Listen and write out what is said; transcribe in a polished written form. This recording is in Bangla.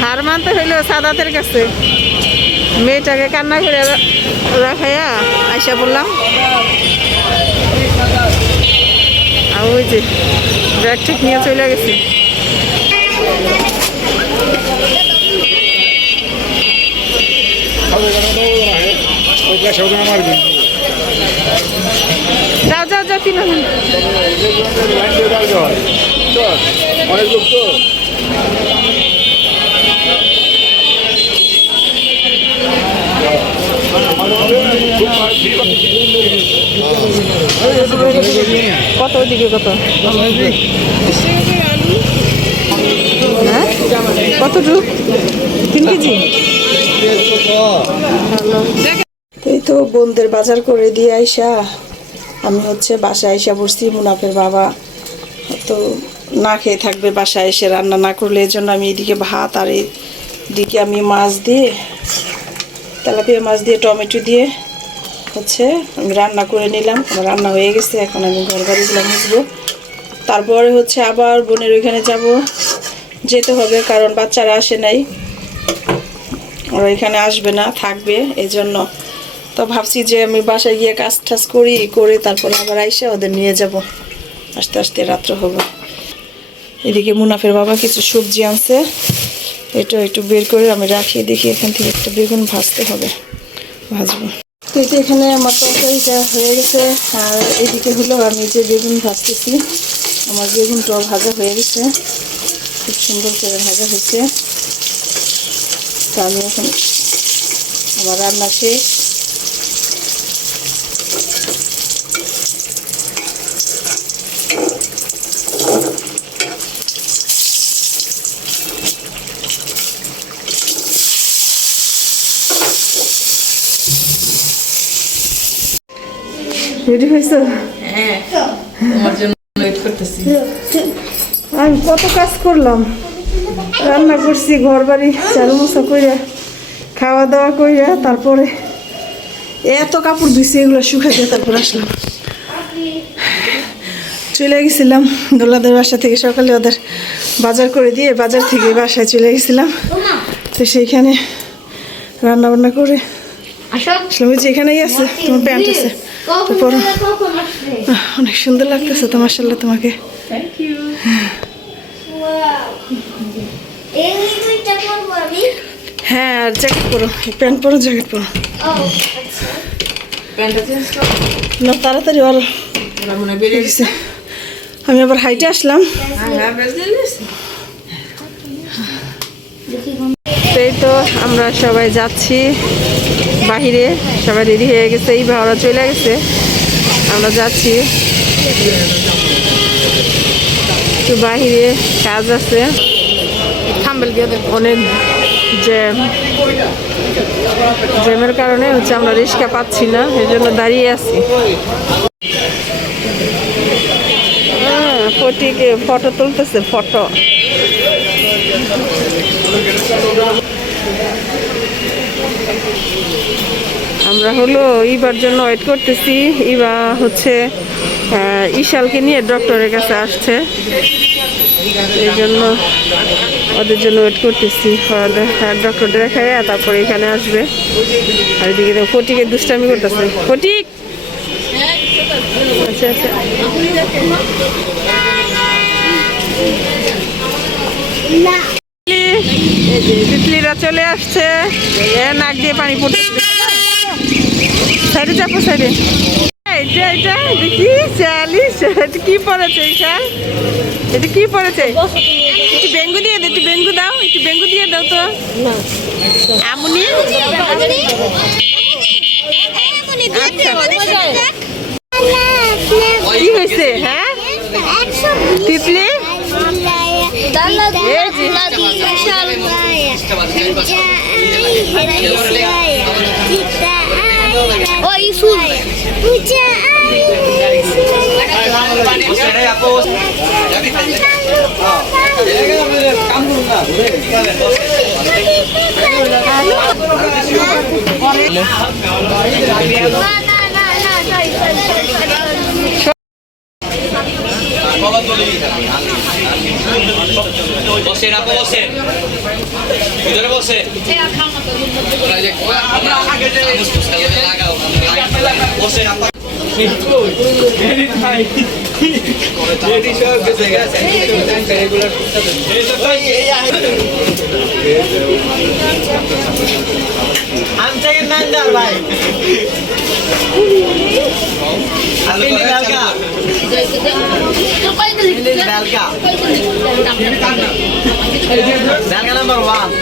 হার মানতে হইল সাদাতের কাছে। মেয়েটাকে কান্না করে রাখাইয়া আইসা বললাম। আর ওই যে ব্যাগ ঠিক নিয়ে চলে গেছি। যাও যাও যাও 3 অনেক লোক তো কত ওইদিকে কত হ্যাঁ কতটুক 3 কেজি। এই তো বোনদের বাজার করে দিয়ে আইসা আমি হচ্ছে বাসায় আইসা বসছি। মুনাফের বাবা তো না খেয়ে থাকবে বাসায় এসে, রান্না না করলে। এই জন্য আমি এদিকে ভাত আর এদিকে আমি মাছ দিয়ে তেলাপিয়া মাছ দিয়ে টমেটো দিয়ে হচ্ছে আমি রান্না করে নিলাম। আমার রান্না হয়ে গেছে। এখন আমি ঘর বাড়িগুলো মুছবো, তারপরে হচ্ছে আবার বোনের ওইখানে যেতে হবে, কারণ বাচ্চারা আসে নাই, ওরা এখানে আসবে না, থাকবে। এই জন্য তো ভাবছি যে আমি বাসায় গিয়ে কাজ টাজ করে তারপরে আবার আইসা ওদের নিয়ে যাব। আস্তে আস্তে রাত্র হবে। এদিকে মুনাফের বাবা কিছু সবজি আনছে, এটা একটু বের করে আমি রাখি। দেখি এখান থেকে একটা বেগুন ভাজতে হবে, ভাজবো। তো এই যে এখানে আমার তরকারিটা হয়ে গেছে। আর এদিকে হলো আমি যে বেগুন ভাজতেছি, আমার বেগুনটাও ভাজা হয়ে গেছে, খুব সুন্দর করে ভাজা হয়েছে। তো আমি এখন আমার রান্না শেষ। রেডি হয়েছে? হ্যাঁ, তোমার জন্য ওয়েট করতেছি। আমি কত কাজ করলাম, রান্না করছি, ঘর বাড়ি ঝাড়ু মোছা কইরা, খাওয়া দাওয়া কইরা, তারপরে এত কাপড় ধুইছি, এগুলো শুকাইতে তারপর আসলাম। চলে গেছিলাম দোলাদের বাসা থেকে সকালে, ওদের বাজার করে দিয়ে বাজার থেকে বাসায় চলে গেছিলাম। তো সেইখানে রান্না বান্না করে আসলাম। ওই যে এখানেই আছে তোমার প্যান্ট আছে, তারপর অনেক সুন্দর লাগতেছে তো, মাশাআল্লাহ তোমাকে। হ্যাঁ, আর জ্যাকেট পরো, প্যান্ট পরো, জ্যাকেট পরো না, তাড়াতাড়ি বলো। আমি আবার হাইটে আসলাম। এই তো আমরা সবাই যাচ্ছি বাহিরে, সবাই রেডি হয়ে গেছে, এই ভাড়া চলে গেছে, আমরা যাচ্ছি একটু বাহিরে, কাজ আছে অনেক। জ্যামের কারণে হচ্ছে আমরা রিক্সা পাচ্ছি না, এই জন্য দাঁড়িয়ে আছি। ফটিকে ফটো তুলতেছে, ফটো। আমরা হলো ইবার জন্য ওয়েট করতেছি। ইবা হচ্ছে ইশালকে নিয়ে ডক্টরের কাছে আসছে, এই জন্য ওদের জন্য ওয়েট করতেছি। ডক্টর দেখায় তারপরে এখানে আসবে। আর এদিকে ফটিকে দুষ্টামি করতেছে, ফটিক। আচ্ছা আচ্ছা, তিতলিরা চলে আসছে, নাক দিয়ে পানি পড়তেছে। সাইডে চাপো, সাইডে। এটা এটা দেখি চালিস, এটা কি পড়েছে ঈশান? এটা কি পড়েছে? একটু বেঙ্গু দিয়ে দাও, একটু বেঙ্গু দাও, একটু বেঙ্গু দিয়ে দাও তো। আমুনি কি হয়েছে? হ্যাঁ তিতলি, বসেন আপু বসেন ভিতরে বসেন লাগাও বসেন আপা ভাই Belga number 1.